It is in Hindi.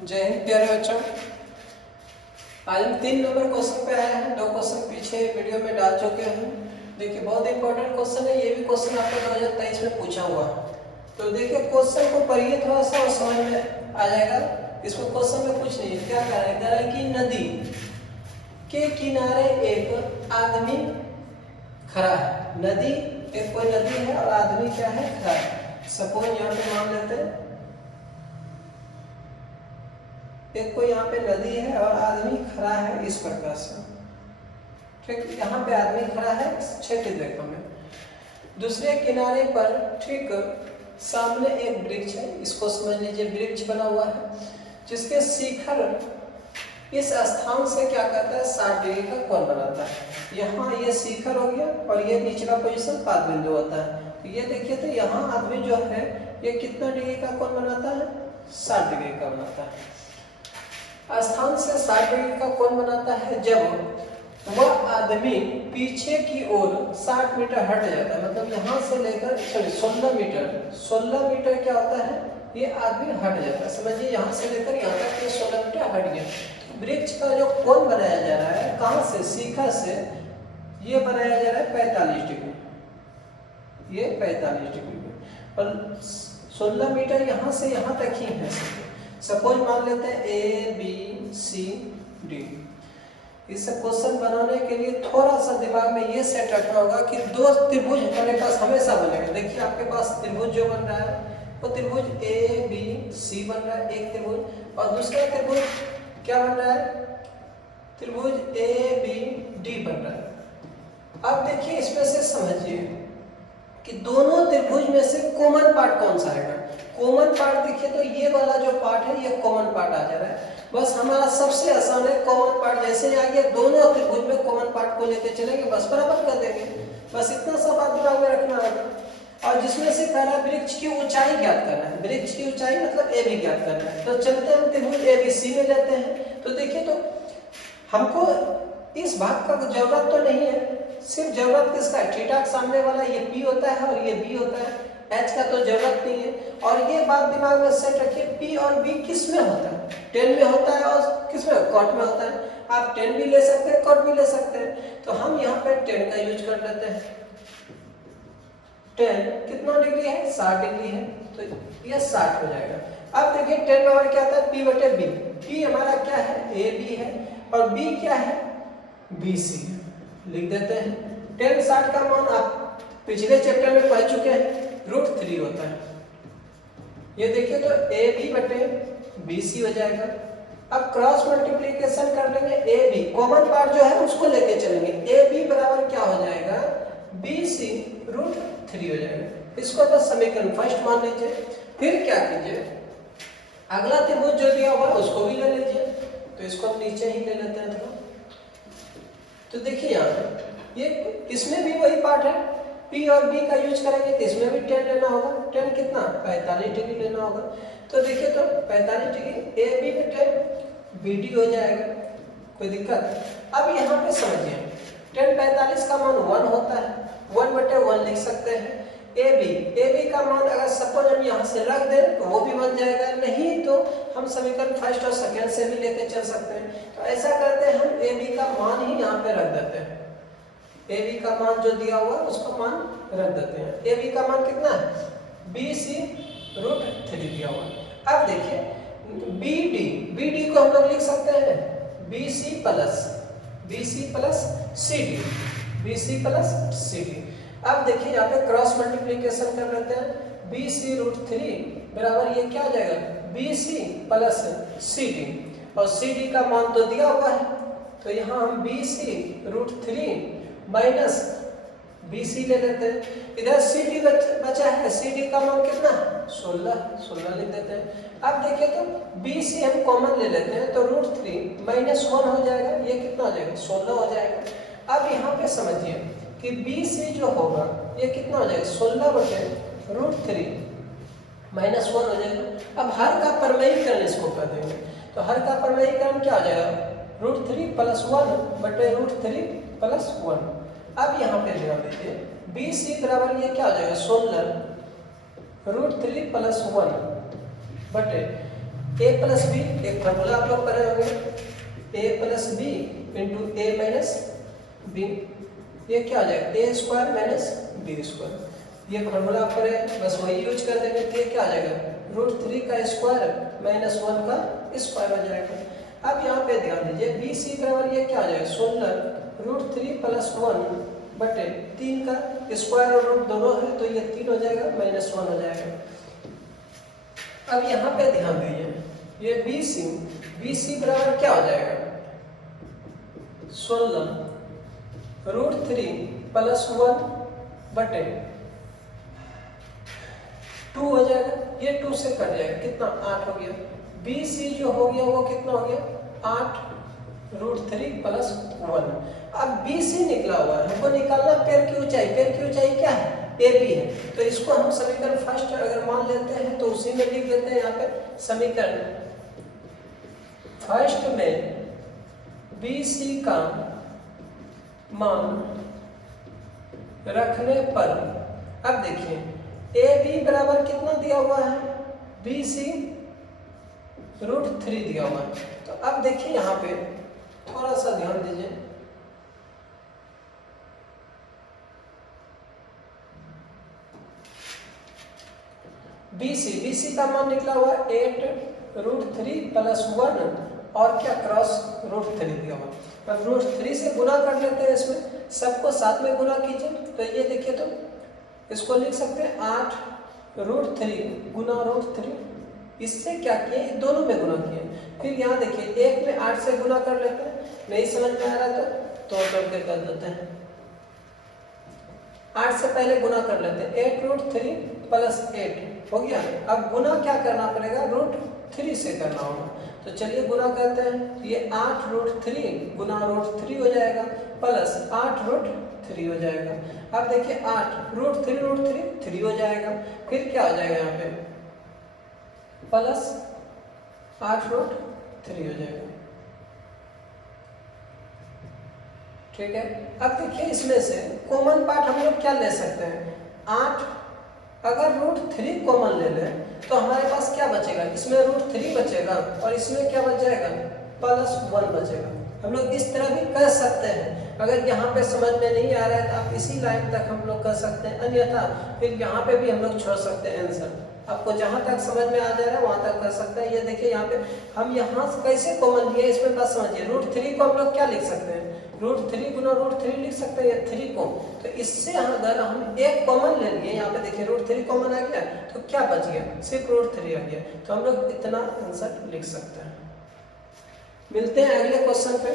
जय हिंद प्यारे बच्चों। आज हम 3 नंबर क्वेश्चन पे आए हैं। 2 क्वेश्चन पीछे वीडियो में डाल चुके हैं। देखिए बहुत इंपॉर्टेंट क्वेश्चन है। ये भी क्वेश्चन आपको 2023 में पूछा हुआ है। तो देखिए क्वेश्चन को पढ़िए थोड़ा सा और समझ में आ जाएगा। इसमें क्वेश्चन में कुछ नहीं है। क्या कह रहा है कि नदी के किनारे एक आदमी खड़ा है। नदी एक कोई नदी है और आदमी क्या है, खड़ा है। सपोज यहाँ पे मान लेते हैं एक कोई यहाँ पे नदी है और आदमी खड़ा है इस प्रकार से। ठीक, यहाँ पे आदमी खड़ा है क्षैतिज रेखा में। दूसरे किनारे पर ठीक सामने एक वृक्ष है। इसको समझ लीजिए वृक्ष बना हुआ है जिसके शिखर इस स्थान से क्या करता है, 60 डिग्री का कोण बनाता है। यहाँ ये शिखर हो गया और ये निचला पोजीशन पाद बिंदु होता है। तो ये देखिए तो यहाँ आदमी जो है ये कितना डिग्री का कोण बनाता है, 60 डिग्री का बनाता है। स्थान से 60 डिग्री का कोण बनाता है जब वह आदमी पीछे की ओर 60 मीटर हट जाता है। मतलब यहाँ से लेकर 16 मीटर क्या होता है, ये आदमी हट जाता है। समझिए यहाँ से लेकर यहाँ तक ये 16 मीटर हट गया। वृक्ष का जो कोण बनाया जा रहा है कहाँ से, शिखर से, ये बनाया जा रहा है 45 डिग्री। ये 45 डिग्री और 16 मीटर यहाँ से यहाँ तक ही है। सपोज मान लेते हैं ए बी सी डी। इस क्वेश्चन बनाने के लिए थोड़ा सा दिमाग में ये सेट रखना होगा कि 2 त्रिभुज हमारे पास हमेशा बनेगा। देखिए आपके पास त्रिभुज जो बन रहा है वो त्रिभुज ए बी सी बन रहा है एक त्रिभुज, और दूसरा त्रिभुज क्या बन रहा है, त्रिभुज ए बी डी बन रहा है। अब देखिए इसमें से समझिए कि दोनों त्रिभुज में से कॉमन पार्ट कौन सा आएगा। कॉमन पार्ट देखिए तो ये वाला जो पार्ट है ये कॉमन पार्ट आ जा रहा है। बस हमारा सबसे आसान है कॉमन पार्ट जैसे आ गया दोनों त्रिभुज में कॉमन पार्ट को लेकर चलेंगे, बस बराबर कर देंगे। बस इतना सा बात दिमाग में रखना होगा। और जिसमें से पहला वृक्ष की ऊंचाई ज्ञात करना है। वृक्ष की ऊंचाई मतलब ए बी ज्ञात करना है। तो चलते हम त्रिभुज ए बी सी में लेते हैं। तो देखिए तो हमको इस भाग का जरूरत तो नहीं है, सिर्फ जरूरत किसका है, थीटा के सामने वाला ये P होता है और ये B होता है। H का तो जरूरत नहीं है। और ये बात दिमाग में सेट रखिए P और B किस में होता है, tan में होता है और किस में, cot में होता है। आप tan भी ले सकते हैं cot भी ले सकते हैं। तो हम यहाँ पे tan का यूज कर लेते हैं। tan कितना डिग्री है, 60 डिग्री है, तो ये 60 हो जाएगा। अब देखिए tan बराबर क्या आता है, P बटे B। P हमारा क्या है, AB है और B क्या है, BC। लिख देते हैं tan 60 का मान आप पिछले चैप्टर में पढ़ चुके हैं, √3 होता है। ये देखिए तो AB बटे BC हो जाएगा। अब क्रॉस मल्टीप्लिकेशन कर लेंगे AB, कॉमन पार्ट जो है उसको लेके चलेंगे। AB बराबर क्या हो जाएगा, BC √3 हो जाएगा। इसको तो समीकरण फर्स्ट मान लीजिए। फिर क्या कीजिए, अगला त्रिभुज जो दिया हुआ है उसको भी ले लीजिए। तो इसको हम नीचे ही ले लेते हैं थोड़ा। तो देखिए यहाँ पे ये इसमें भी वही पार्ट है, P और B का यूज करेंगे तो इसमें भी tan लेना होगा। tan कितना, 45 डिग्री लेना होगा। तो देखिए तो 45 डिग्री AB बटे BD हो जाएगा, कोई दिक्कत। अब यहाँ पे समझिए tan 45 का मान 1 होता है, 1 बटे 1 लिख सकते हैं। AB का मान अगर सपोज हम यहाँ से रख दें तो वो भी बन जाएगा, नहीं तो हम समीकरण फर्स्ट और सेकेंड से भी लेके चल सकते हैं। तो ऐसा करते हैं हम AB का मान ही यहाँ पे रख देते हैं। AB का मान जो दिया हुआ है उसका मान रख देते हैं। AB का मान कितना है, BC √3 दिया हुआ है। अब देखिए BD को हम लोग लिख सकते हैं BC प्लस CD। अब देखिए यहाँ पे क्रॉस मल्टीप्लिकेशन कर लेते हैं। BC √3 बराबर ये क्या हो जाएगा, BC प्लस CD, और CD का मान तो दिया हुआ है। तो यहाँ हम BC √3 माइनस BC ले लेते हैं। इधर CD बचा है, CD का मान कितना, 16 लिख देते हैं। अब देखिए तो BC हम कॉमन ले लेते हैं तो √3 माइनस 1 हो जाएगा। ये कितना हो जाएगा, 16 हो जाएगा। अब यहाँ पे समझिए कि BC जो होगा ये कितना हो जाएगा, 16 बटे √3 माइनस 1 हो जाएगा। अब हर का परमयीकरण इसको कर देंगे तो हर का परमयीकरण क्या हो जाएगा, √3 प्लस 1 बटे √3 प्लस 1। अब यहाँ पे ध्यान दीजिए BC बराबर ये क्या हो जाएगा, 16 √3 प्लस 1 बटे ए प्लस बी, एक फॉर्मूला आप लोग पढ़े होंगे, ए प्लस बी इंटू ए माइनस बी, ये क्या हो जाएगा, ए स्क्वायर माइनस बी स्क्वायर, ये फॉर्मूला आप पढ़े, बस वही यूज कर देंगे तो ये क्या आ जाएगा, √3 का स्क्वायर माइनस 1 का स्क्वायर हो जाएगा। अब यहाँ पे ध्यान दीजिए बी सी बराबर ये क्या आ जाएगा, 16 √3 प्लस 1 बटे 3 का स्क्वायर और रूट दोनों है तो ये 3 हो जाएगा, माइनस 1 हो जाएगा। अब यहाँ पे ध्यान दीजिए ये बी सी बराबर क्या हो जाएगा, 16 √3 प्लस 1 बटे 2 हो जाएगा, ये 2 से कट जाएगा, कितना 8 हो गया। बी सी जो हो गया वो कितना हो गया, 8 √3 प्लस 1। अब बी सी निकला हुआ है, हमको निकालना पेड़ की ऊंचाई, पेड़ की ऊंचाई क्या है, ए बी है, तो इसको हम समीकरण फर्स्ट अगर मान लेते हैं तो उसी में लिख लेते हैं। यहाँ पे समीकरण फर्स्ट में बी सी का मान रखने पर, अब देखिए ए बी बराबर कितना दिया हुआ है, बी सी √3 दिया हुआ है। तो अब देखिए यहाँ पे थोड़ा सा ध्यान दीजिए, बी सी का मान निकला हुआ 8 √3 प्लस 1 और क्या क्रॉस √3 दिया हुआ। अब √3 से गुना कर लेते हैं, इसमें सबको साथ में गुना कीजिए तो ये देखिए, तो इसको लिख सकते हैं 8 √3 गुना √3, इससे क्या किए, दोनों में गुना किए। फिर यहाँ देखिए एक में 8 से गुना कर लेते हैं, नहीं समझ में आ रहा तो तोड़ करके कर देते हैं। 8 से पहले गुना कर लेते हैं, 8 √3 प्लस 8 हो गया। अब गुना क्या करना पड़ेगा, √3 से करना होगा, तो चलिए गुना करते हैं। ये 8 √3 गुना √3 हो जाएगा प्लस 8 √3 हो जाएगा। अब देखिए 8 √3 3 हो जाएगा, फिर क्या हो जाएगा यहाँ पे प्लस 8 √3 हो जाएगा, ठीक है। अब देखिए इसमें से कॉमन पार्ट हम लोग क्या ले सकते हैं, 8 अगर √3 कॉमन ले लें तो हमारे पास क्या बचेगा, इसमें √3 बचेगा और इसमें क्या बच जाएगा, प्लस 1 बचेगा। हम लोग इस तरह भी कर सकते हैं, अगर यहाँ पे समझ में नहीं आ रहा है तो आप इसी लाइन तक हम लोग कर सकते हैं, अन्यथा फिर यहाँ पे भी हम लोग छोड़ सकते हैं आंसर। आपको जहाँ तक समझ में आ जा रहा है वहाँ तक कर सकते हैं। ये देखिए यहाँ पे हम यहाँ कैसे कॉमन लिए, इसमें बात समझिए। √3 को हम लोग क्या लिख सकते हैं, √3 गुना √3 लिख सकते हैं, या 3 को, तो इससे अगर हम एक कॉमन ले लिए, यहाँ पे देखिए √3 कॉमन आ गया तो क्या बच गया, सिर्फ √3 आ गया, तो हम लोग इतना आंसर लिख सकते हैं। मिलते हैं अगले क्वेश्चन पे।